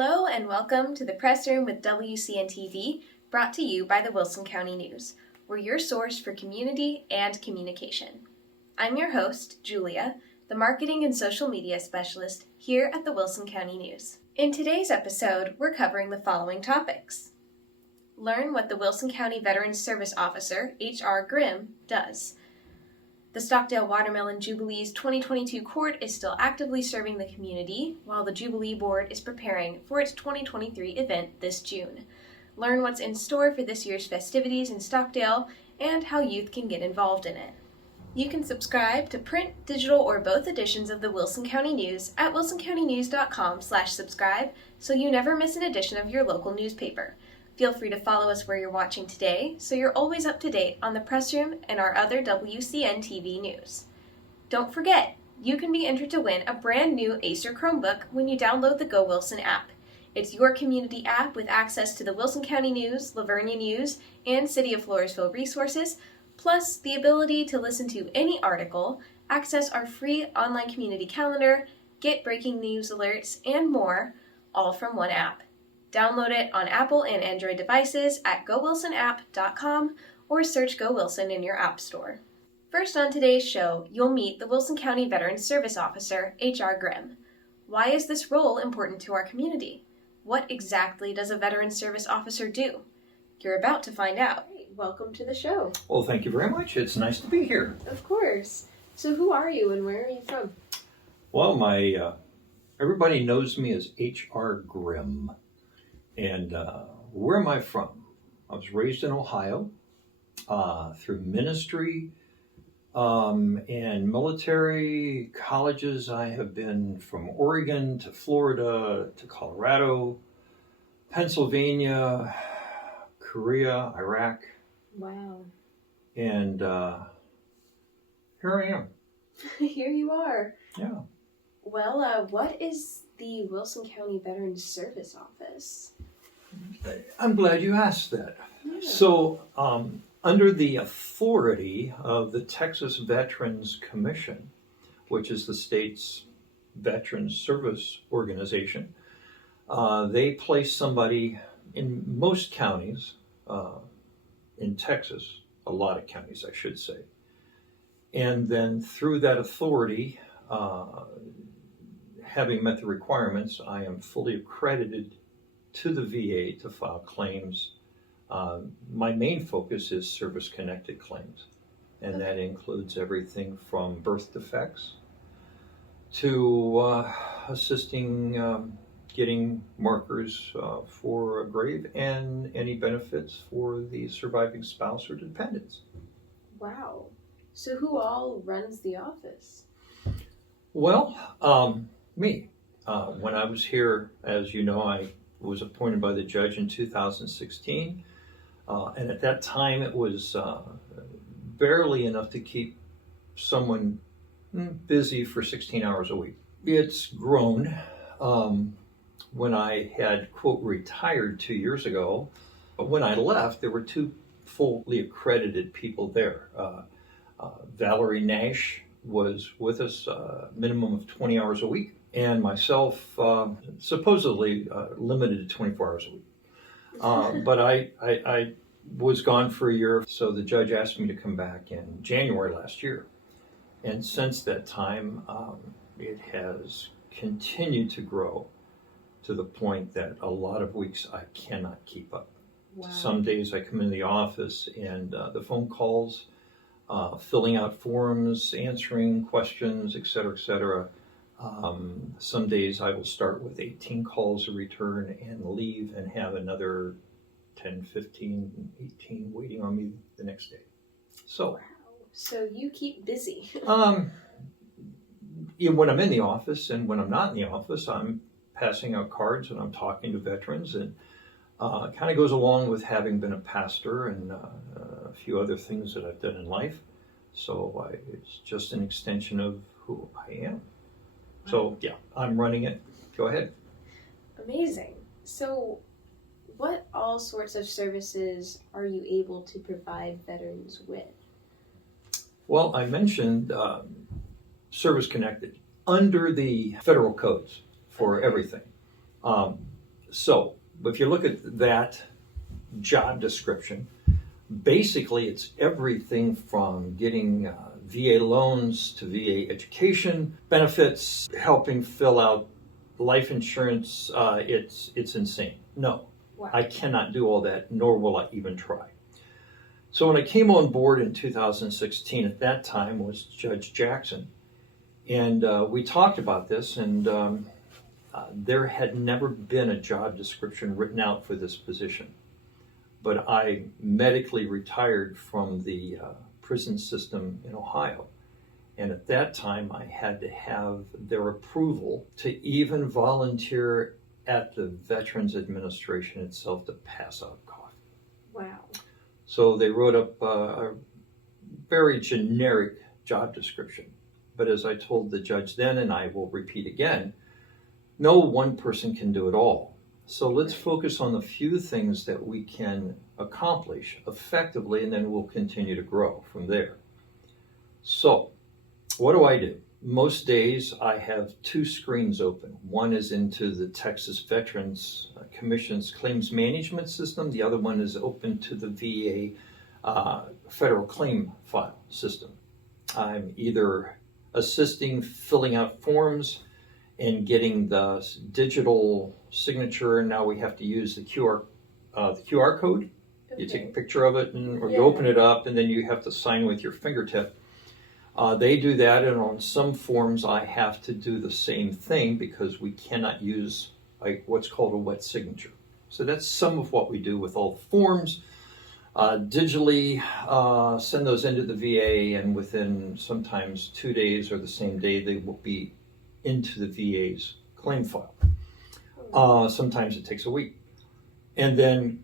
Hello and welcome to the Press Room with WCN-TV, brought to you by the Wilson County News. We're your source for community and communication. I'm your host, Julia, the Marketing and Social Media Specialist here at the Wilson County News. In today's episode, we're covering the following topics. Learn what the Wilson County Veterans Service Officer, H.R. Grimm, does. The Stockdale Watermelon Jubilee's 2022 court is still actively serving the community, while the Jubilee Board is preparing for its 2023 event this June. Learn what's in store for this year's festivities in Stockdale and how youth can get involved in it. You can subscribe to print, digital, or both editions of the Wilson County News at wilsoncountynews.com/subscribe so you never miss an edition of your local newspaper. Feel free to follow us where you're watching today so you're always up to date on the Press Room and our other WCN-TV news. Don't forget, you can be entered to win a brand new Acer Chromebook when you download the Go Wilson app. It's your community app with access to the Wilson County News, Livonia News, and City of Floresville resources, plus the ability to listen to any article, access our free online community calendar, get breaking news alerts, and more, all from one app. Download it on Apple and Android devices at gowilsonapp.com or search Go Wilson in your app store. First on today's show, you'll meet the Wilson County Veterans Service Officer, H.R. Grimm. Why is this role important to our community? What exactly does a Veterans Service Officer do? You're about to find out. Welcome to the show. Well, thank you very much. It's nice to be here. Of course. So who are you and where are you from? Well, everybody knows me as H.R. Grimm. And where am I from? I was raised in Ohio. Through ministry and military colleges, I have been from Oregon to Florida to Colorado, Pennsylvania, Korea, Iraq. Wow. And here I am. Here you are. Yeah. Well, what is the Wilson County Veterans Service Office? I'm glad you asked that. Yeah. So, under the authority of the Texas Veterans Commission, which is the state's veterans service organization, they place somebody in most counties in Texas, a lot of counties, I should say. And then through that authority, having met the requirements, I am fully accredited to the VA to file claims. My main focus is service-connected claims, and that includes everything from birth defects to assisting getting markers for a grave and any benefits for the surviving spouse or dependents. Wow. So who all runs the office? Well, me. When I was here, as you know, I was appointed by the judge in 2016, and at that time it was barely enough to keep someone busy for 16 hours a week. It's grown. When I had, quote, retired 2 years ago, when I left, there were two fully accredited people there. Valerie Nash was with us a minimum of 20 hours a week, and myself supposedly limited to 24 hours a week. But I was gone for a year, so the judge asked me to come back in January last year. And since that time, it has continued to grow to the point that a lot of weeks I cannot keep up. Wow. Some days I come into the office and the phone calls, filling out forms, answering questions, et cetera, some days I will start with 18 calls to return and leave and have another 10, 15, 18 waiting on me the next day. So, wow. So you keep busy. When I'm in the office and when I'm not in the office, I'm passing out cards and I'm talking to veterans, and it kind of goes along with having been a pastor and a few other things that I've done in life. So it's just an extension of who I am. So yeah, I'm running it. Go ahead. Amazing. So what all sorts of services are you able to provide veterans with? Well, I mentioned service connected under the federal codes for everything. So if you look at that job description, basically it's everything from getting VA loans to VA education benefits, helping fill out life insurance. It's insane. No, Wow. I cannot do all that, nor will I even try. So when I came on board in 2016, at that time was Judge Jackson, and we talked about this, and there had never been a job description written out for this position. But I medically retired from the prison system in Ohio. And at that time, I had to have their approval to even volunteer at the Veterans Administration itself to pass out coffee. Wow. So they wrote up a very generic job description. But as I told the judge then, and I will repeat again, no one person can do it all. So let's focus on the few things that we can accomplish effectively, and then we'll continue to grow from there. So what do? Most days I have two screens open. One is into the Texas Veterans Commission's claims management system. The other one is open to the VA federal claim file system. I'm either assisting filling out forms and getting the digital signature. Now we have to use the QR code. Okay. You take a picture of it, or you open it up, and then you have to sign with your fingertip. They do that, and on some forms I have to do the same thing because we cannot use what's called a wet signature. So that's some of what we do with all the forms. Digitally send those into the VA, and within sometimes 2 days or the same day they will be into the VA's claim file. Sometimes it takes a week. And then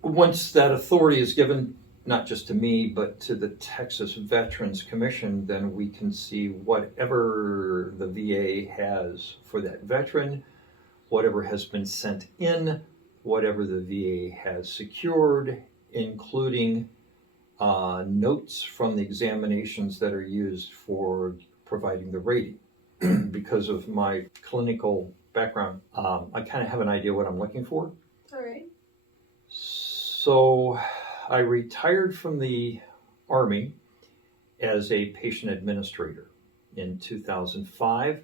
once that authority is given, not just to me, but to the Texas Veterans Commission, then we can see whatever the VA has for that veteran, whatever has been sent in, whatever the VA has secured, including notes from the examinations that are used for providing the rating. Because of my clinical background, I kind of have an idea what I'm looking for. All right. So I retired from the Army as a patient administrator. In 2005,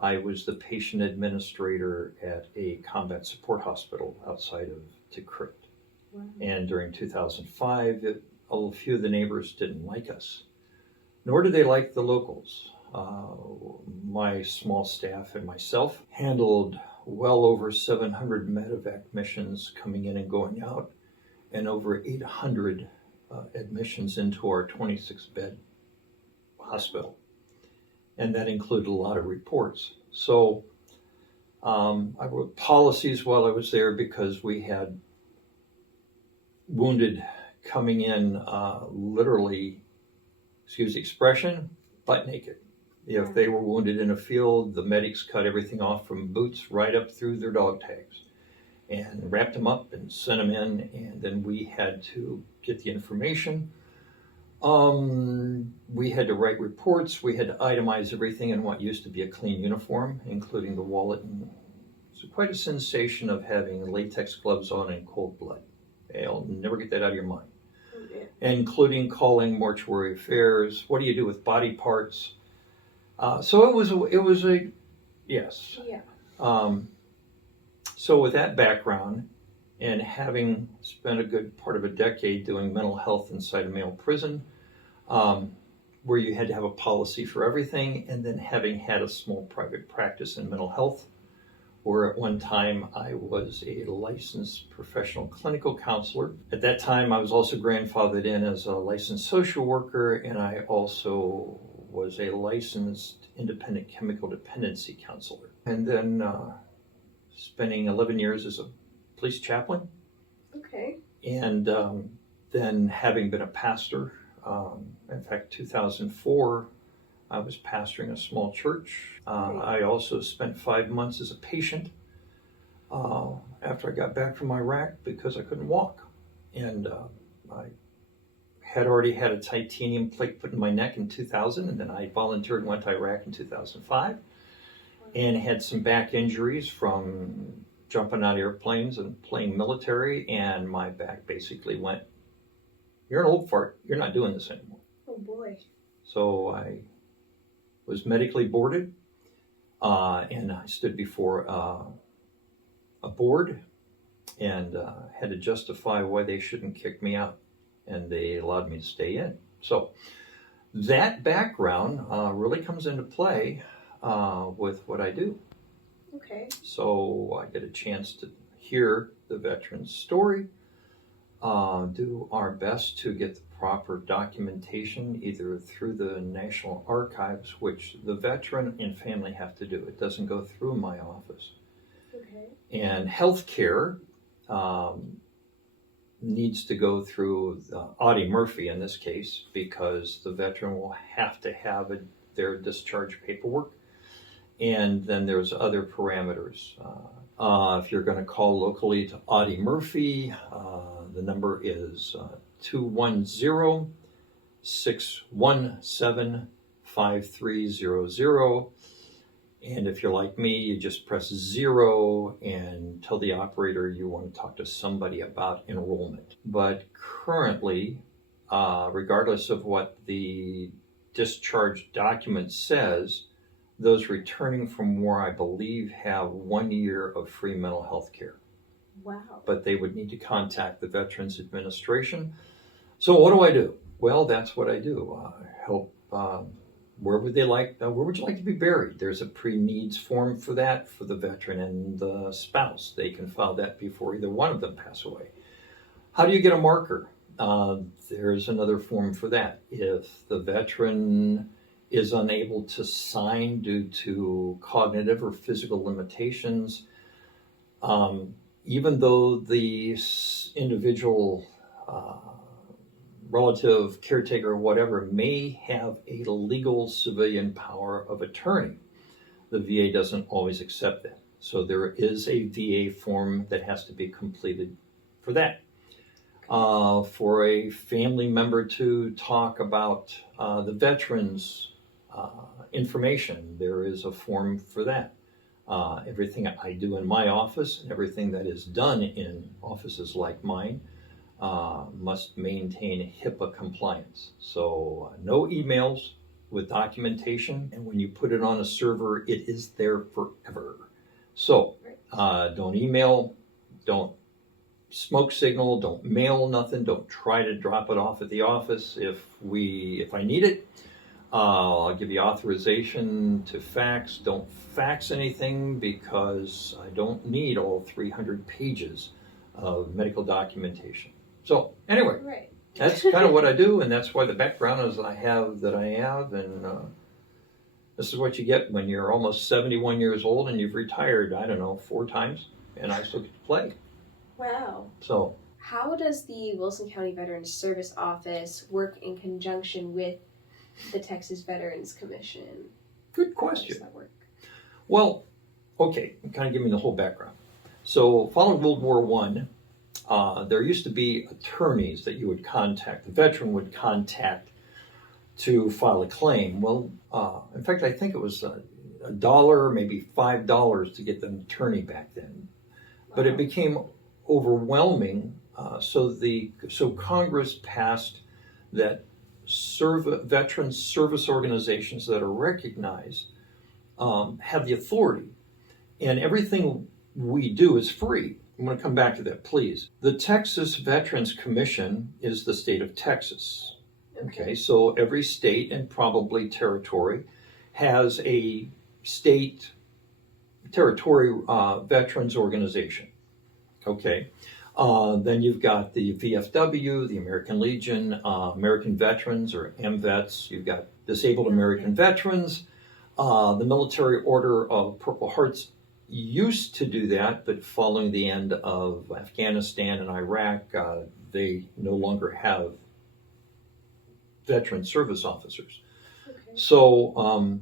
I was the patient administrator at a combat support hospital outside of Tikrit. Wow. And during 2005, a few of the neighbors didn't like us, nor did they like the locals. My small staff and myself handled well over 700 medevac missions coming in and going out, and over 800 admissions into our 26-bed hospital. And that included a lot of reports. So I wrote policies while I was there because we had wounded coming in literally, excuse the expression, butt naked. If they were wounded in a field, the medics cut everything off from boots right up through their dog tags and wrapped them up and sent them in, and then we had to get the information. We had to write reports. We had to itemize everything in what used to be a clean uniform, including the wallet. And it was quite a sensation of having latex gloves on in cold blood. You'll never get that out of your mind. Okay. Including calling mortuary affairs. What do you do with body parts? So it was a yes. Yeah. So with that background, and having spent a good part of a decade doing mental health inside a male prison, where you had to have a policy for everything, and then having had a small private practice in mental health, where at one time I was a licensed professional clinical counselor. At that time, I was also grandfathered in as a licensed social worker, and I also was a licensed independent chemical dependency counselor. And then spending 11 years as a police chaplain. Okay. And then having been a pastor, in fact, 2004, I was pastoring a small church. I also spent 5 months as a patient after I got back from Iraq because I couldn't walk. And I had already had a titanium plate put in my neck in 2000, and then I volunteered and went to Iraq in 2005, and had some back injuries from jumping out of airplanes and playing military, and my back basically went, "You're an old fart. You're not doing this anymore." Oh boy. So I was medically boarded, and I stood before a board and had to justify why they shouldn't kick me out, and they allowed me to stay in. So that background really comes into play with what I do. Okay. So I get a chance to hear the veteran's story, do our best to get the proper documentation either through the National Archives, which the veteran and family have to do. It doesn't go through my office. Okay. And healthcare needs to go through Audie Murphy in this case, because the veteran will have to have their discharge paperwork. And then there's other parameters. If you're going to call locally to Audie Murphy, the number is 210-617-5300. And if you're like me, you just press 0 and tell the operator you want to talk to somebody about enrollment. But currently, regardless of what the discharge document says, those returning from war, I believe, have 1 year of free mental health care. Wow. But they would need to contact the Veterans Administration. So what do? Well, that's what I do. Help. Where would you like to be buried? There's a pre-needs form for that for the veteran and the spouse. They can file that before either one of them pass away. How do you get a marker? There's another form for that. If the veteran is unable to sign due to cognitive or physical limitations, even though the individual relative, caretaker, whatever, may have a legal civilian power of attorney, the VA doesn't always accept that. So there is a VA form that has to be completed for that. For a family member to talk about the veteran's information, there is a form for that. Everything I do in my office, everything that is done in offices like mine, must maintain HIPAA compliance. So no emails with documentation, and when you put it on a server, it is there forever. So don't email, don't smoke signal, don't mail nothing, don't try to drop it off at the office. If I need it, I'll give you authorization to fax. Don't fax anything, because I don't need all 300 pages of medical documentation. So anyway, that's kind of what I do, and that's why the background is I have, and this is what you get when you're almost 71 years old and you've retired, 4 times, and I still get to play. Wow. So how does the Wilson County Veterans Service Office work in conjunction with the Texas Veterans Commission? Good question. How does that work? Well, okay, kind of give me the whole background. So following World War I, there used to be attorneys that you would contact, the veteran would contact to file a claim. Well, in fact, I think it was $1, maybe $5 to get an attorney back then. Wow. But it became overwhelming, so Congress passed that veteran service organizations that are recognized have the authority, and everything we do is free. I'm going to come back to that, please. The Texas Veterans Commission is the state of Texas. Okay, so every state and probably territory has a state territory veterans organization. Okay, then you've got the VFW, the American Legion, American Veterans or AMVETS. You've got Disabled American Veterans. The Military Order of Purple Hearts used to do that, but following the end of Afghanistan and Iraq, they no longer have veteran service officers. Okay. So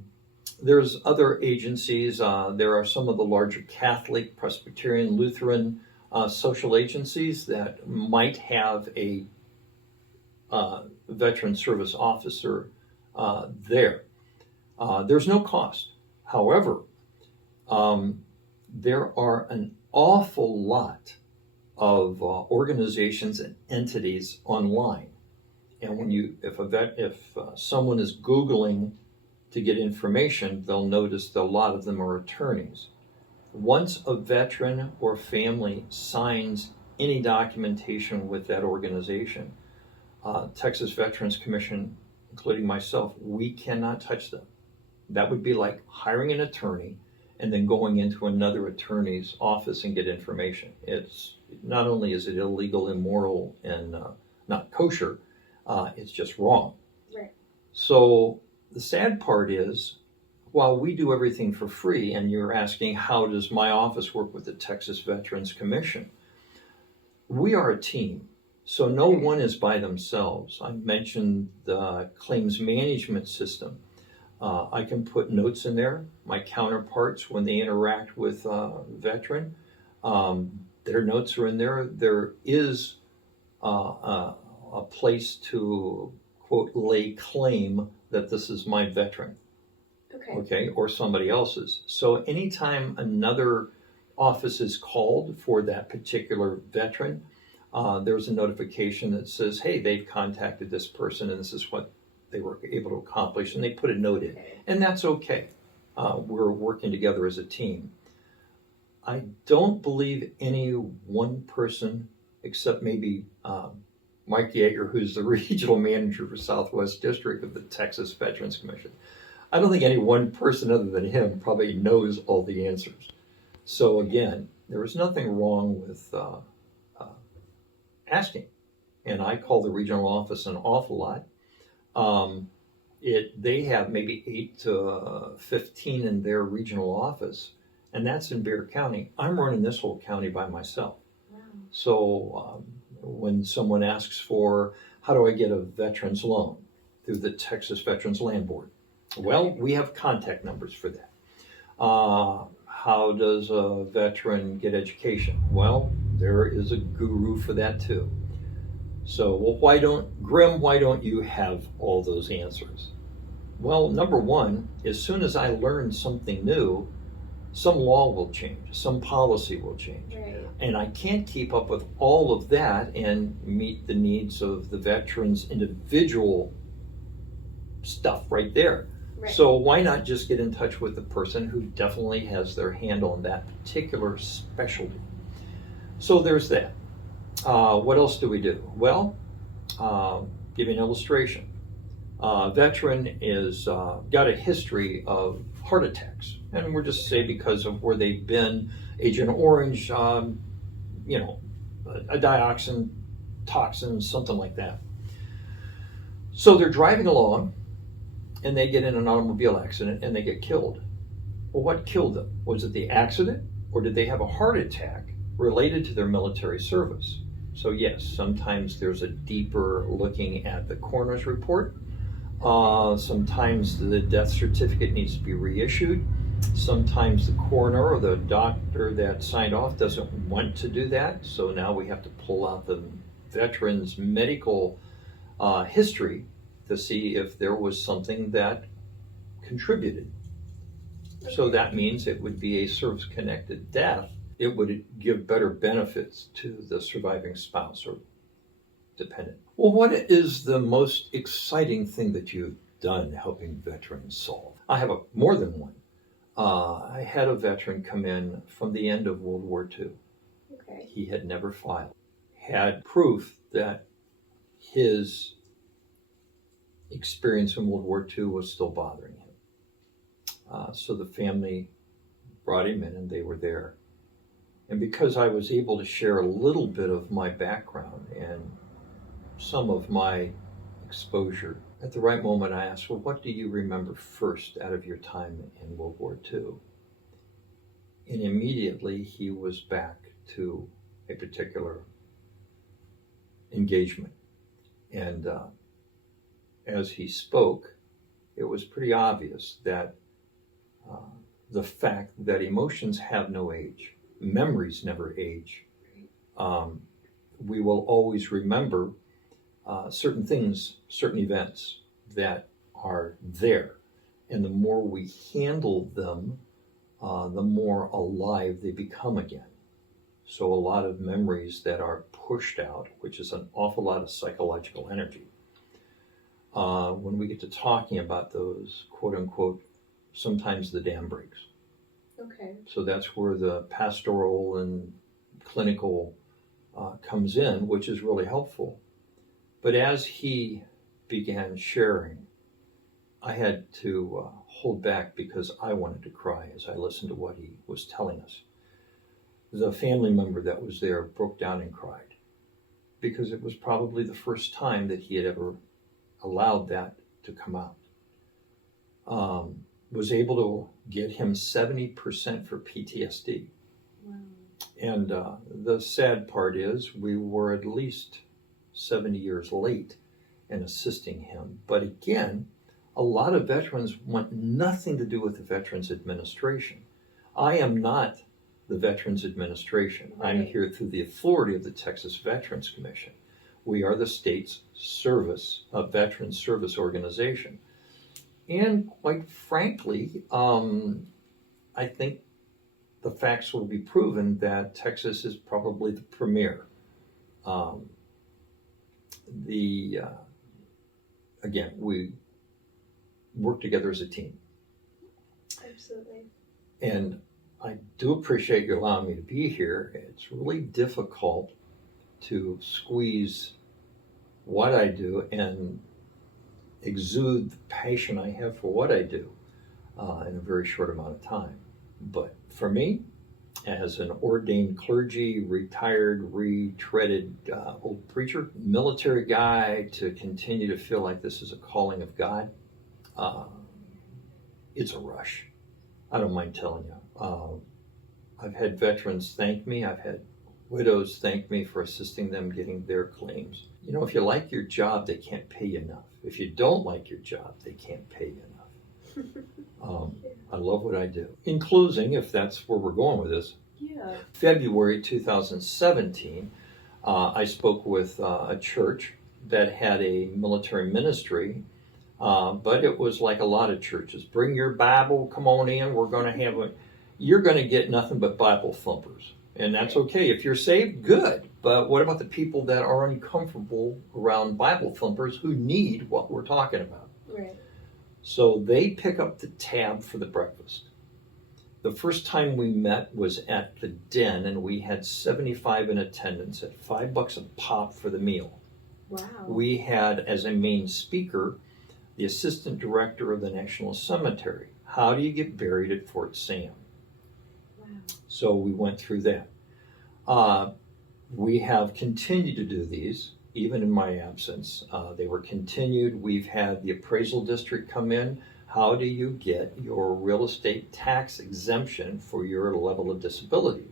there's other agencies. There are some of the larger Catholic, Presbyterian, Lutheran social agencies that might have a veteran service officer there. There's no cost. However, there are an awful lot of organizations and entities online. And when if someone is Googling to get information, they'll notice that a lot of them are attorneys. Once a veteran or family signs any documentation with that organization, Texas Veterans Commission, including myself, we cannot touch them. That would be like hiring an attorney and then going into another attorney's office and get information. It's not only is it illegal, immoral, and not kosher, it's just wrong. Right. So the sad part is, while we do everything for free, and you're asking how does my office work with the Texas Veterans Commission, we are a team. So no one is by themselves. I mentioned the claims management system. I can put notes in there. My counterparts, when they interact with a veteran, their notes are in there. There is a place to, quote, lay claim that this is my veteran, okay, or somebody else's. So anytime another office is called for that particular veteran, there's a notification that says, hey, they've contacted this person and this is what they were able to accomplish, and they put a note in. And that's okay. We're working together as a team. I don't believe any one person, except maybe Mike Yeager, who's the regional manager for Southwest District of the Texas Veterans Commission. I don't think any one person other than him probably knows all the answers. So again, there was nothing wrong with asking. And I call the regional office an awful lot. They have maybe 8 to 15 in their regional office, and that's in Bexar County. I'm running this whole county by myself. Wow. So when someone asks for, how do I get a veteran's loan through the Texas Veterans Land Board? Well, we have contact numbers for that. How does a veteran get education? Well, there is a guru for that too. So, well, why don't you have all those answers? Well, number one, as soon as I learn something new, some law will change, some policy will change. Right. And I can't keep up with all of that and meet the needs of the veterans' individual stuff right there. Right. So why not just get in touch with the person who definitely has their handle on that particular specialty? So there's that. What else do we do? Well, give you an illustration. Veteran is got a history of heart attacks, and we're just say because of where they've been, Agent Orange, a dioxin toxin, something like that. So they're driving along, and they get in an automobile accident, and they get killed. Well, what killed them? Was it the accident, or did they have a heart attack related to their military service? So yes, sometimes there's a deeper looking at the coroner's report. Sometimes the death certificate needs to be reissued. Sometimes the coroner or the doctor that signed off doesn't want to do that. So now we have to pull out the veteran's medical history to see if there was something that contributed. So that means it would be a service-connected death. It would give better benefits to the surviving spouse or dependent. Well, what is the most exciting thing that you've done helping veterans solve? I have more than one. I had a veteran come in from the end of World War II. Okay. He had never filed. Had proof that his experience in World War II was still bothering him. So the family brought him in and they were there. And because I was able to share a little bit of my background and some of my exposure, at the right moment I asked, well, what do you remember first out of your time in World War II? And immediately he was back to a particular engagement. And as he spoke, it was pretty obvious that the fact that emotions have no age, memories never age. We will always remember certain things, certain events that are there. And the more we handle them, the more alive they become again. So a lot of memories that are pushed out, which is an awful lot of psychological energy. When we get to talking about those, quote unquote, sometimes the dam breaks. Okay. So that's where the pastoral and clinical comes in, which is really helpful. But as he began sharing, I had to hold back because I wanted to cry as I listened to what he was telling us. The family member that was there broke down and cried because it was probably the first time that he had ever allowed that to come out. Was able to get him 70% for PTSD. Wow. And the sad part is we were at least 70 years late in assisting him. But again, a lot of veterans want nothing to do with the Veterans Administration. I am not the Veterans Administration. Right. I'm here through the authority of the Texas Veterans Commission. We are the state's service, a veteran service organization. And quite frankly, I think the facts will be proven that Texas is probably the premier. Again, we work together as a team. Absolutely. And I do appreciate you allowing me to be here. It's really difficult to squeeze what I do and exude the passion I have for what I do in a very short amount of time. But for me, as an ordained clergy, retired, retreaded old preacher, military guy, to continue to feel like this is a calling of God, it's a rush. I don't mind telling you. I've had veterans thank me. I've had widows thank me for assisting them getting their claims. You know, if you like your job, they can't pay you enough. If you don't like your job, they can't pay you enough. I love what I do. In closing, if that's where we're going with this, February 2017, I spoke with a church that had a military ministry, but it was like a lot of churches. Bring your Bible, come on in, we're going to have you're going to get nothing but Bible thumpers. And that's okay. If you're saved, good. But what about the people that are uncomfortable around Bible thumpers who need what we're talking about? Right. So they pick up the tab for the breakfast. The first time we met was at the Den, and we had 75 in attendance at $5 a pop for the meal. Wow. We had as a main speaker the assistant director of the National Cemetery. How do you get buried at Fort Sam? So we went through that. We have continued to do these, even in my absence. They were continued. We've had the appraisal district come in. How do you get your real estate tax exemption for your level of disability?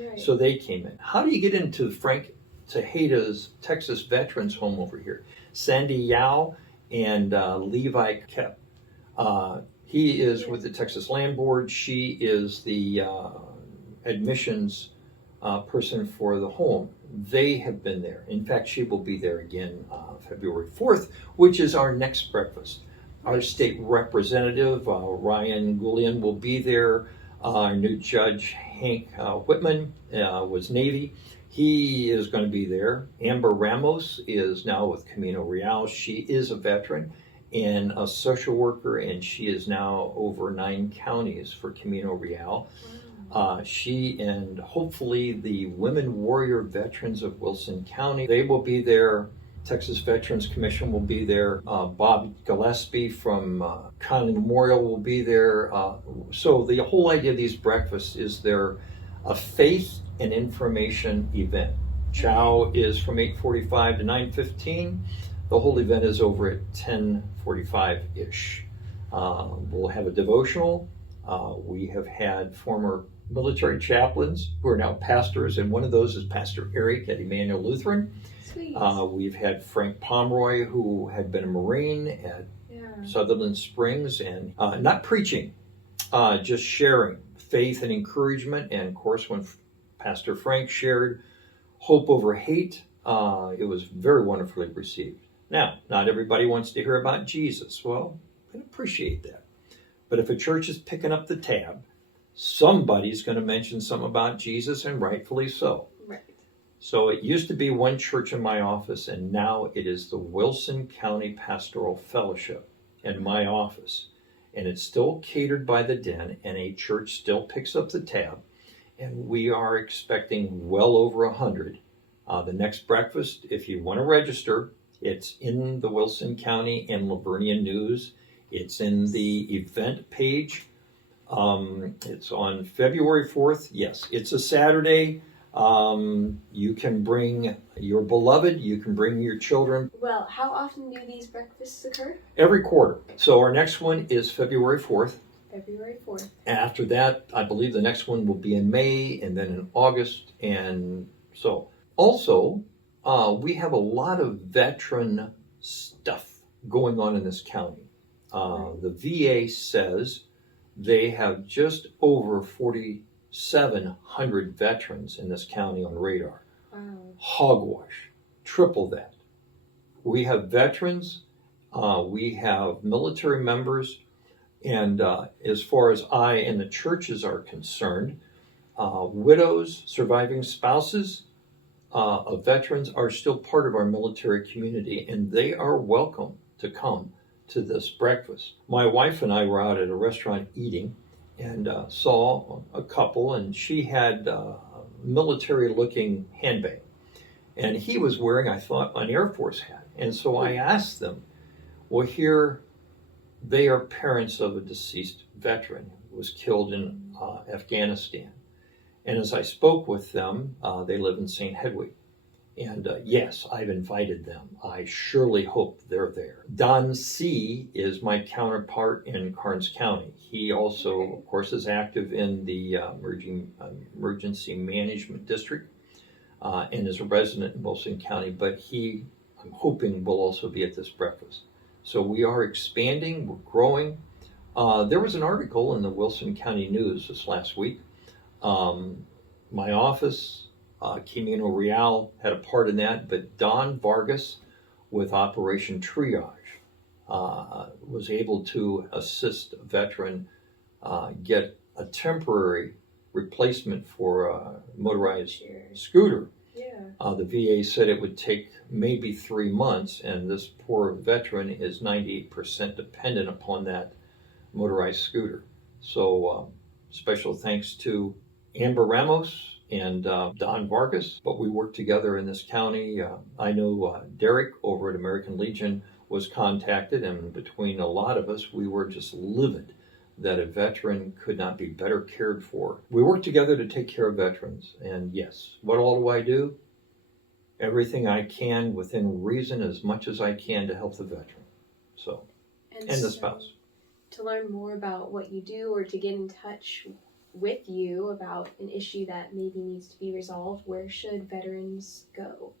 Right. So they came in. How do you get into Frank Tejeda's Texas Veterans Home over here? Sandy Yao and Levi Kep. He is with the Texas Land Board. She is the admissions person for the home. They have been there. In fact, she will be there again February 4th, which is our next breakfast. Our state representative, Ryan Gullion, will be there. Our new judge, Hank Whitman, was Navy. He is going to be there. Amber Ramos is now with Camino Real. She is a veteran and a social worker, and she is now over 9 counties for Camino Real. She and hopefully the Women Warrior Veterans of Wilson County, they will be there. Texas Veterans Commission will be there. Bob Gillespie from Conley Memorial will be there. So the whole idea of these breakfasts is they're a faith and information event. Chow is from 8:45 to 9:15. The whole event is over at 10:45-ish. We'll have a devotional. We have had former military chaplains who are now pastors, and one of those is Pastor Eric at Emmanuel Lutheran. Sweet. We've had Frank Pomeroy, who had been a Marine at Sutherland Springs, and not preaching, just sharing faith and encouragement. And of course, when Pastor Frank shared hope over hate, it was very wonderfully received. Now, not everybody wants to hear about Jesus. Well, I appreciate that. But if a church is picking up the tab somebody's going to mention something about Jesus, and rightfully so. Right. So it used to be one church in my office, and now it is the Wilson County Pastoral Fellowship in my office. And it's still catered by the Den, and a church still picks up the tab. And we are expecting well over 100. The next breakfast, if you want to register, it's in the Wilson County and Livernian News. It's in the event page. It's on February 4th. Yes, it's a Saturday. You can bring your beloved, you can bring your children. Well, how often do these breakfasts occur? Every quarter. So our next one is February 4th. February 4th. After that, I believe the next one will be in May and then in August. And so also, we have a lot of veteran stuff going on in this county. The VA says they have just over 4,700 veterans in this county on radar. Wow. Hogwash, triple that. We have veterans, we have military members, and as far as I and the churches are concerned, widows, surviving spouses of veterans are still part of our military community, and they are welcome to come to this breakfast. My wife and I were out at a restaurant eating and saw a couple, and she had a military-looking handbag. And he was wearing, I thought, an Air Force hat. And so I asked them, well, here they are parents of a deceased veteran who was killed in Afghanistan. And as I spoke with them, they live in St. Hedwig. And yes, I've invited them. I surely hope they're there. Don C. is my counterpart in Karnes County. He also, of course, is active in the Emergency Management District and is a resident in Wilson County, but he, I'm hoping, will also be at this breakfast. So we are expanding, we're growing. There was an article in the Wilson County News this last week. My office, Camino Real, had a part in that, but Don Vargas with Operation Triage was able to assist a veteran get a temporary replacement for a motorized scooter. Yeah. The VA said it would take maybe 3 months, and this poor veteran is 98% dependent upon that motorized scooter. So special thanks to Amber Ramos and Don Vargas, but we work together in this county. I know Derek over at American Legion was contacted, and between a lot of us, we were just livid that a veteran could not be better cared for. We work together to take care of veterans, and yes, what all do I do? Everything I can within reason, as much as I can to help the veteran. So, and the spouse. To learn more about what you do or to get in touch with you about an issue that maybe needs to be resolved, where should veterans go?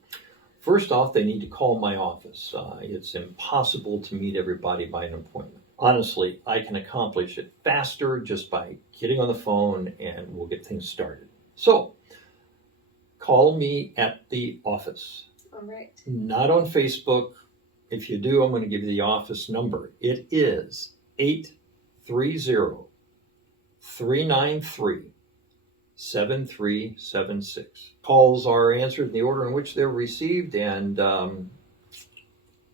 First off, they need to call my office. It's impossible to meet everybody by an appointment. Honestly, I can accomplish it faster just by getting on the phone, and we'll get things started. So, call me at the office. All right. Not on Facebook. If you do, I'm going to give you the office number. It is 830-393-7376. Calls are answered in the order in which they're received, and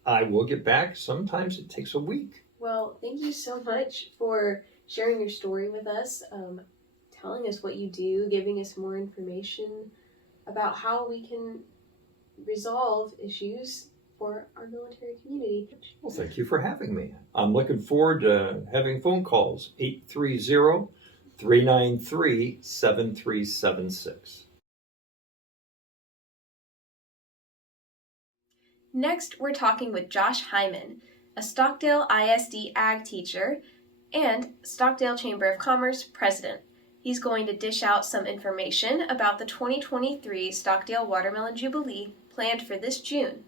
I will get back. Sometimes it takes a week. Well, thank you so much for sharing your story with us, telling us what you do, giving us more information about how we can resolve issues for our military community. Well, thank you for having me. I'm looking forward to having phone calls. 830-393-7376. Next, we're talking with Josh Hyman, a Stockdale ISD Ag teacher and Stockdale Chamber of Commerce president. He's going to dish out some information about the 2023 Stockdale Watermelon Jubilee planned for this June,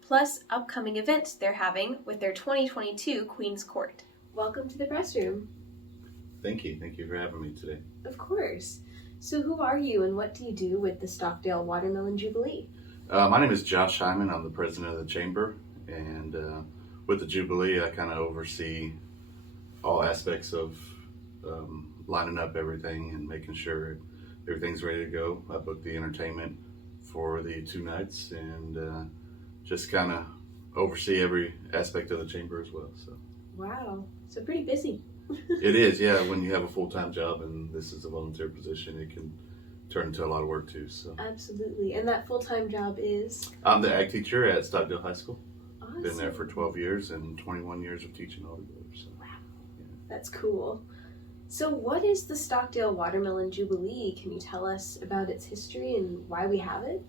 plus upcoming events they're having with their 2022 Queen's Court. Welcome to the press room. Thank you. Thank you for having me today. Of course. So who are you and what do you do with the Stockdale Watermelon Jubilee? My name is Josh Hyman. I'm the president of the chamber, and with the Jubilee, I kind of oversee all aspects of lining up everything and making sure everything's ready to go. I booked the entertainment for the 2 nights and just kind of oversee every aspect of the chamber as well. So Wow, so pretty busy. it is, yeah. When you have a full-time job and this is a volunteer position, it can turn into a lot of work too. So Absolutely. And that full-time job is? I'm the ag teacher at Stockdale High School. Awesome. Been there for 12 years and 21 years of teaching altogether. So. Wow, that's cool. So what is the Stockdale Watermelon Jubilee? Can you tell us about its history and why we have it?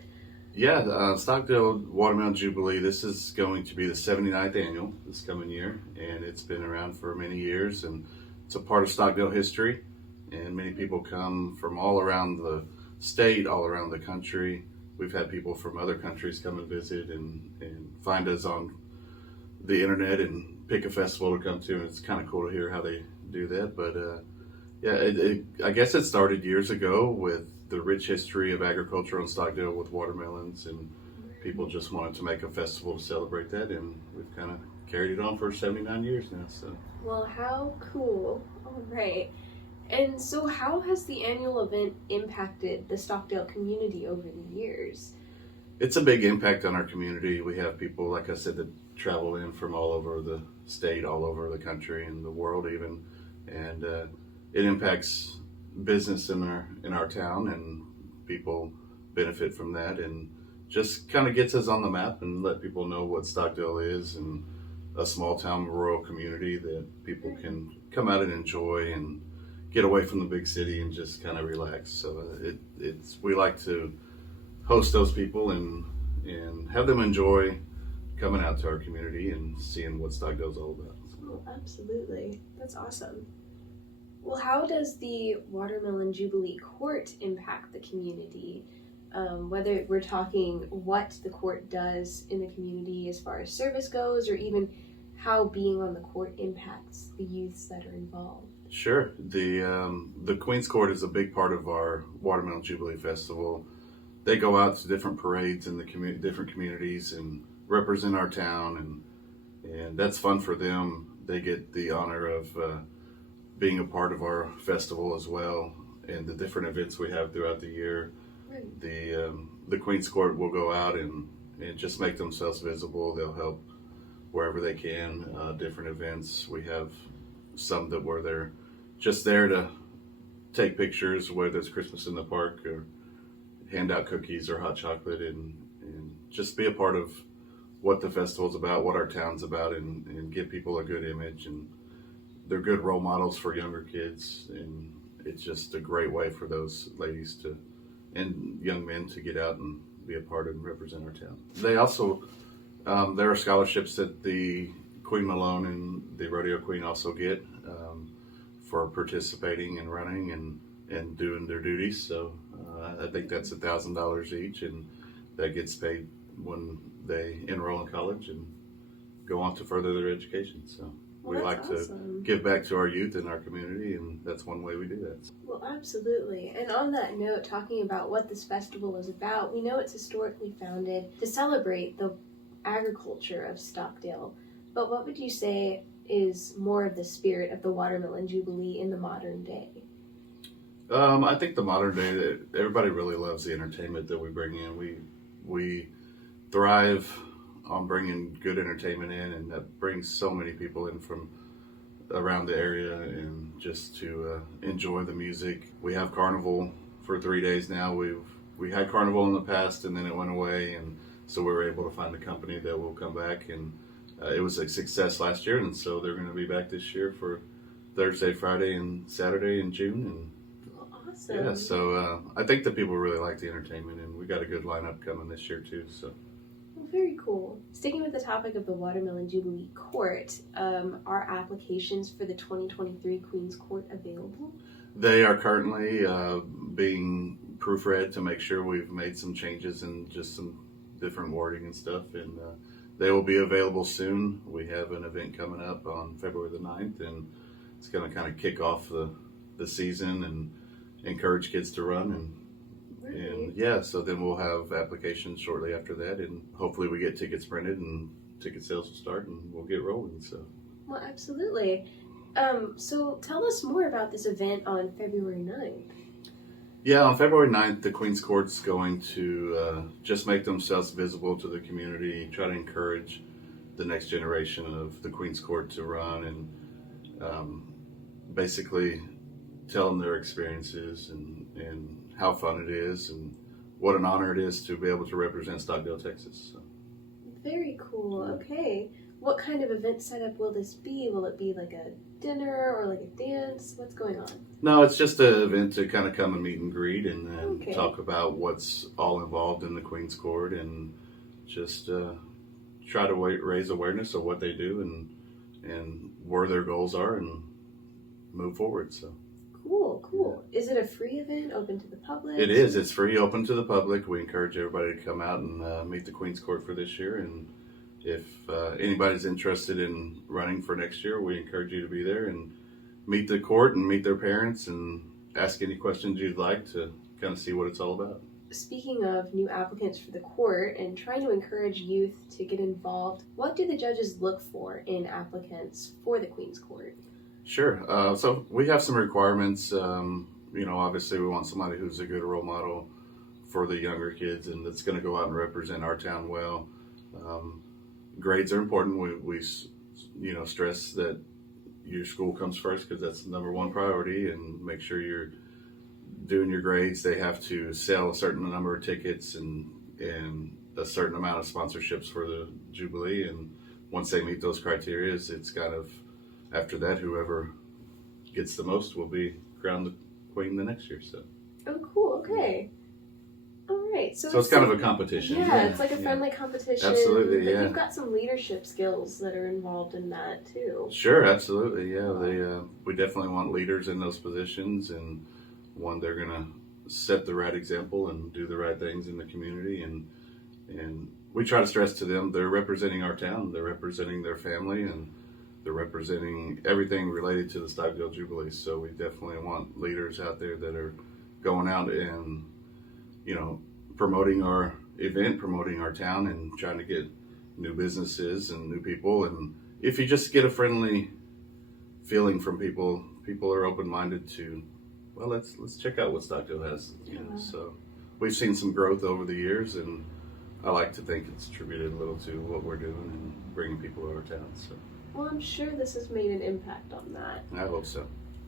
Yeah, the Stockdale Watermelon Jubilee, this is going to be the 79th annual this coming year, and it's been around for many years, and it's a part of Stockdale history, and many people come from all around the state, all around the country. We've had people from other countries come and visit and find us on the internet and pick a festival to come to, and it's kind of cool to hear how they do that. But I guess it started years ago with the rich history of agriculture in Stockdale with watermelons, and people just wanted to make a festival to celebrate that, and we've kind of carried it on for 79 years now. So. Well, how cool. All right. And so how has the annual event impacted the Stockdale community over the years? It's a big impact on our community. We have people, like I said, that travel in from all over the state, all over the country, and the world even, and it impacts business in our town, and people benefit from that, and just kind of gets us on the map and let people know what Stockdale is, and a small town rural community that people can come out and enjoy and get away from the big city and just kind of relax. So we like to host those people and have them enjoy coming out to our community and seeing what Stockdale's all about. Oh, absolutely. That's awesome. Well, how does the Watermelon Jubilee Court impact the community? Whether we're talking what the court does in the community as far as service goes, or even how being on the court impacts the youths that are involved. Sure. The Queen's Court is a big part of our Watermelon Jubilee Festival. They go out to different parades in the different communities and represent our town, and that's fun for them. They get the honor of being a part of our festival as well, and the different events we have throughout the year. Right. The Queen's Court will go out and just make themselves visible. They'll help wherever they can, different events. We have some that were there just there to take pictures, whether it's Christmas in the park or hand out cookies or hot chocolate, and just be a part of what the festival's about, what our town's about, and give people a good image. And they're good role models for younger kids, and it's just a great way for those ladies and young men to get out and be a part and represent our town. They also, there are scholarships that the Queen Malone and the Rodeo Queen also get for participating and running and doing their duties. So I think that's $1,000 each, and that gets paid when they enroll in college and go on to further their education. So we like to give back to our youth in our community, and that's one way we do that. Well, absolutely. And on that note, talking about what this festival is about, we know it's historically founded to celebrate the agriculture of Stockdale. But what would you say is more of the spirit of the Watermelon Jubilee in the modern day? I think the modern day, that everybody really loves the entertainment that we bring in. We thrive on bringing good entertainment in, and that brings so many people in from around the area and just to enjoy the music. We have carnival for 3 days now. We had carnival in the past, and then it went away, and so we were able to find a company that will come back, and it was a success last year, and so they're going to be back this year for Thursday, Friday, and Saturday in June. And awesome. yeah, so I think that people really like the entertainment, and we got a good lineup coming this year too. So. Well, very cool. Sticking with the topic of the Watermelon Jubilee Court, are applications for the 2023 Queen's Court available? They are currently being proofread to make sure we've made some changes and just some different wording and stuff, and they will be available soon. We have an event coming up on February the 9th, and it's going to kind of kick off the season and encourage kids to run. And yeah, so then we'll have applications shortly after that, and hopefully we get tickets printed and ticket sales will start and we'll get rolling. So. Well, absolutely. So tell us more about this event on February 9th. Yeah, on February 9th, the Queen's Court's going to just make themselves visible to the community, try to encourage the next generation of the Queen's Court to run, and basically tell them their experiences and how fun it is and what an honor it is to be able to represent Stockdale, Texas. So. Very cool. Okay. What kind of event setup will this be? Will it be like a dinner or like a dance? What's going on? No, it's just an event to kind of come and meet and greet and Okay. talk about what's all involved in the Queen's Court and just try to raise awareness of what they do and where their goals are and move forward. So. Cool. Is it a free event, open to the public? It is. It's free, open to the public. We encourage everybody to come out and meet the Queen's Court for this year. And if anybody's interested in running for next year, we encourage you to be there and meet the court and meet their parents and ask any questions you'd like to kind of see what it's all about. Speaking of new applicants for the court and trying to encourage youth to get involved, what do the judges look for in applicants for the Queen's Court? Sure. So we have some requirements. Obviously we want somebody who's a good role model for the younger kids and that's going to go out and represent our town well. Grades are important. We stress that your school comes first because that's the number one priority, and make sure you're doing your grades. They have to sell a certain number of tickets and a certain amount of sponsorships for the Jubilee. And once they meet those criteria, it's kind of after that, whoever gets the most will be crowned the queen the next year. So. Oh, cool. Okay. All right. So it's kind of a competition. Yeah, it's like a friendly competition. Absolutely, but yeah. You've got some leadership skills that are involved in that too. Sure, absolutely, yeah. We definitely want leaders in those positions, and one, they're gonna set the right example and do the right things in the community, and we try to stress to them they're representing our town, they're representing their family, and they're representing everything related to the Stockdale Jubilee. So we definitely want leaders out there that are going out and promoting our event, promoting our town, and trying to get new businesses and new people. And if you just get a friendly feeling from people are open-minded to, well, let's check out what Stockdale has. So we've seen some growth over the years, and I like to think it's attributed a little to what we're doing and bringing people to our town. So. Well, I'm sure this has made an impact on that. I hope so.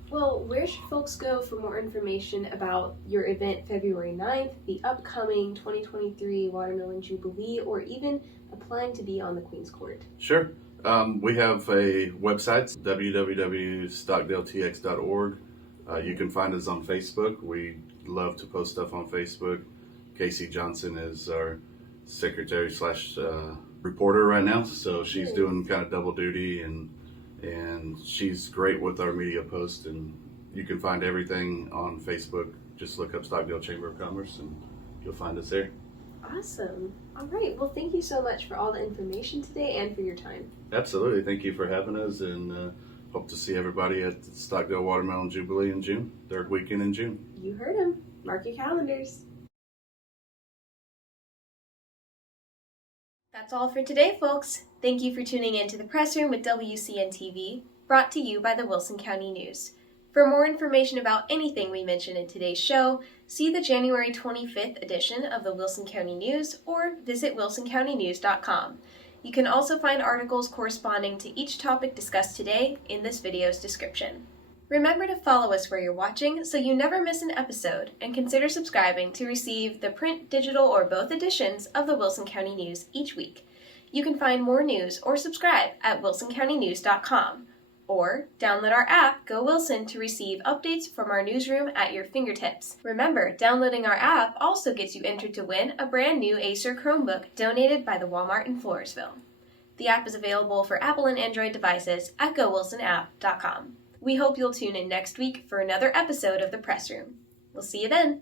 Well, where should folks go for more information about your event February 9th, the upcoming 2023 Watermelon Jubilee, or even applying to be on the Queen's Court? Sure. We have a website, www.stockdaletx.org. You can find us on Facebook. We love to post stuff on Facebook. Casey Johnson is our secretary / reporter right now, so she's doing kind of double duty, and she's great with our media posts, and you can find everything on Facebook. Just look up Stockdale Chamber of Commerce and you'll find us there. Awesome. All right. Well, thank you so much for all the information today and for your time. Absolutely. Thank you for having us, and hope to see everybody at the Stockdale Watermelon Jubilee in June, third weekend in June. You heard him. Mark your calendars. That's all for today, folks. Thank you for tuning in to the Press Room with WCN TV, brought to you by the Wilson County News. For more information about anything we mentioned in today's show, see the January 25th edition of the Wilson County News or visit wilsoncountynews.com. You can also find articles corresponding to each topic discussed today in this video's description. Remember to follow us where you're watching so you never miss an episode, and consider subscribing to receive the print, digital, or both editions of the Wilson County News each week. You can find more news or subscribe at wilsoncountynews.com, or download our app, Go Wilson, to receive updates from our newsroom at your fingertips. Remember, downloading our app also gets you entered to win a brand new Acer Chromebook donated by the Walmart in Floresville. The app is available for Apple and Android devices at gowilsonapp.com. We hope you'll tune in next week for another episode of The Press Room. We'll see you then.